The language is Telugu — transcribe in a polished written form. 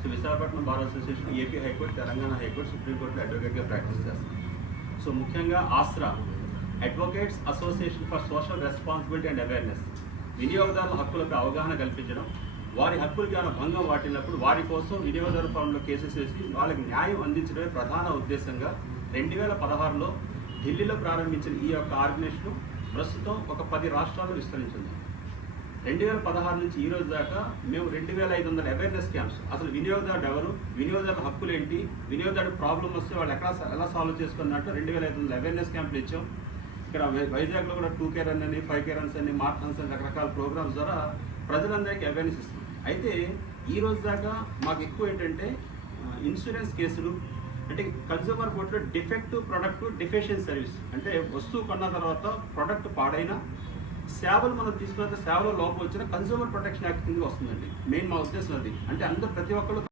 So Visakhapatnam bar association AP high court, Telangana high court, సుప్రీంకోర్టులో అడ్వకేట్గా ప్రాక్టీస్ చేస్తాం. సో ముఖ్యంగా ASRA, advocates association for social responsibility and awareness, వినియోగదారుల హక్కులపై అవగాహన కల్పించడం, వారి హక్కులకి ఏమైనా భంగం వాటినప్పుడు వారి కోసం వినియోగదారు ఫారంలో కేసెస్ వేసి వాళ్ళకి న్యాయం అందించడమే ప్రధాన ఉద్దేశంగా 2016లో ఢిల్లీలో ప్రారంభించిన ఈ యొక్క ఆర్గనైజేషన్ ప్రస్తుతం ఒక 10 రాష్ట్రాల్లో విస్తరించింది. 2016 నుంచి ఈ రోజు దాకా మేము 2500 అవేర్నెస్ క్యాంప్స్, అసలు వినియోగదారుడు ఎవరు, వినియోగదారుల హక్కులు ఏంటి, వినియోగదారుడు ప్రాబ్లం వస్తే వాళ్ళు ఎలా సాల్వ్ చేసుకున్నట్టు 2500 అవేర్నెస్ క్యాంపులు ఇచ్చాం. ఇక్కడ వైజాగ్లో కూడా 2K రన్ అని, 5K రన్స్ అని, మారథాన్స్ అని రకరకాల ప్రోగ్రామ్స్ ద్వారా ప్రజలందరికీ అవేర్నెస్ ఇస్తాం. అయితే ఈ రోజు దాకా మాకు ఎక్కువ ఏంటంటే ఇన్సూరెన్స్ కేసులు, అంటే కన్జ్యూమర్ కోర్టులో డిఫెక్టివ్ ప్రొడక్ట్ డిఫెషియన్సీ సర్వీస్, అంటే వస్తువు కొన్న తర్వాత ప్రొడక్ట్ పాడైనా సేవలు మనం తీసుకున్న సేవలో లోపం వచ్చిన కన్జ్యూమర్ ప్రొటెక్షన్ యాక్ట్ కింద వస్తుందండి. మెయిన్ మా ఉద్దేశం అది. అంటే అందరూ ప్రతి ఒక్కళ్ళు